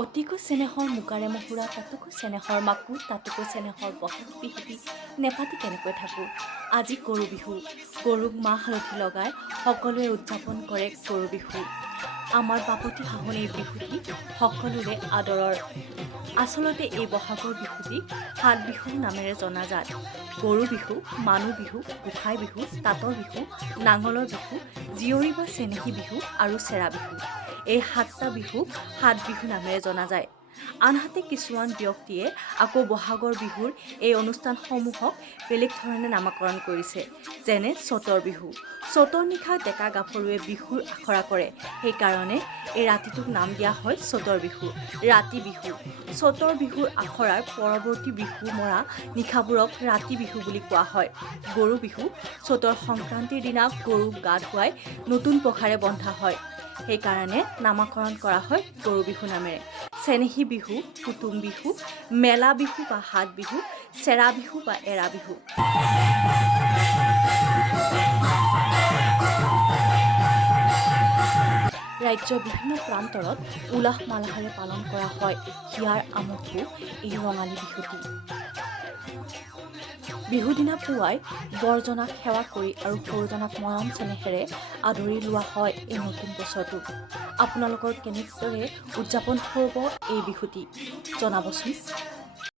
অতিকৈ চেনেহৰ মুকাৰে মহুৰা তাতোকৈ চেনেহৰ মাকো তাতোকৈ চেনেহৰ বহাগ বিহুটি নেপাতি কেনেকৈ থাকোঁ। আজি গৰু বিহু। গৰুক মাহ হালধি লগাই সকলোৱে উদযাপন কৰে গৰু বিহু। আমাৰ বাপতি সাহোন এই বিহুটি সকলোৰে আদৰৰ। আচলতে এই বহাগৰ বিহুটি ৭ বিহু নামেৰে জনাজাত। গৰু বিহু, মানুহ বিহু, গোসাই বিহু, তাঁতৰ বিহু, নাঙলৰ বিহু, জীয়ৰী বা চেনেহী বিহু আৰু চেৰা বিহু। এই ৭টা বিহু ৭ বিহু নামেৰে জনা যায়। আনহাতে কিছুমান ব্যক্তিয়ে আকৌ বহাগৰ বিহুৰ এই অনুষ্ঠানসমূহক বেলেগ ধৰণে নামাকৰণ কৰিছে, যেনে চ'তৰ বিহু। চ'তৰ নিশা ডেকা গাভৰুৱে বিহুৰ আখৰা কৰে, সেইকাৰণে এই ৰাতিটোক নাম দিয়া হয় চ'তৰ বিহু, ৰাতি বিহু। চ'তৰ বিহুৰ আখৰাৰ পৰৱৰ্তী বিহু মৰা নিশাবোৰক ৰাতি বিহু বুলি কোৱা হয়। গৰু বিহু চ'তৰ সংক্ৰান্তিৰ দিনা গৰুক গা ধুৱাই নতুন পঘাৰে বন্ধা হয়, সেইকাৰণে নামাকৰণ কৰা হয় গৰু বিহু নামেৰে। চেনেহী বিহু, কুটুম বিহু, মেলা বিহু বা হাট বিহু, চেৰা বিহু বা এৰা বিহু। ৰাজ্যৰ বিভিন্ন প্ৰান্তৰত উলাহ মালাহেৰে পালন কৰা হয় হিয়াৰ আমঠু এই ৰঙালী বিহুটি। বিহুদিনা পুৱাই বৰজনাক সেৱা কৰি আৰু সৰুজনাক মৰম চেনেহেৰে আদৰি লোৱা হয় এই নতুন বছৰটো। আপোনালোকৰ কেনেদৰে উদযাপন হ'ব এই বিহুটি জনাবচোন।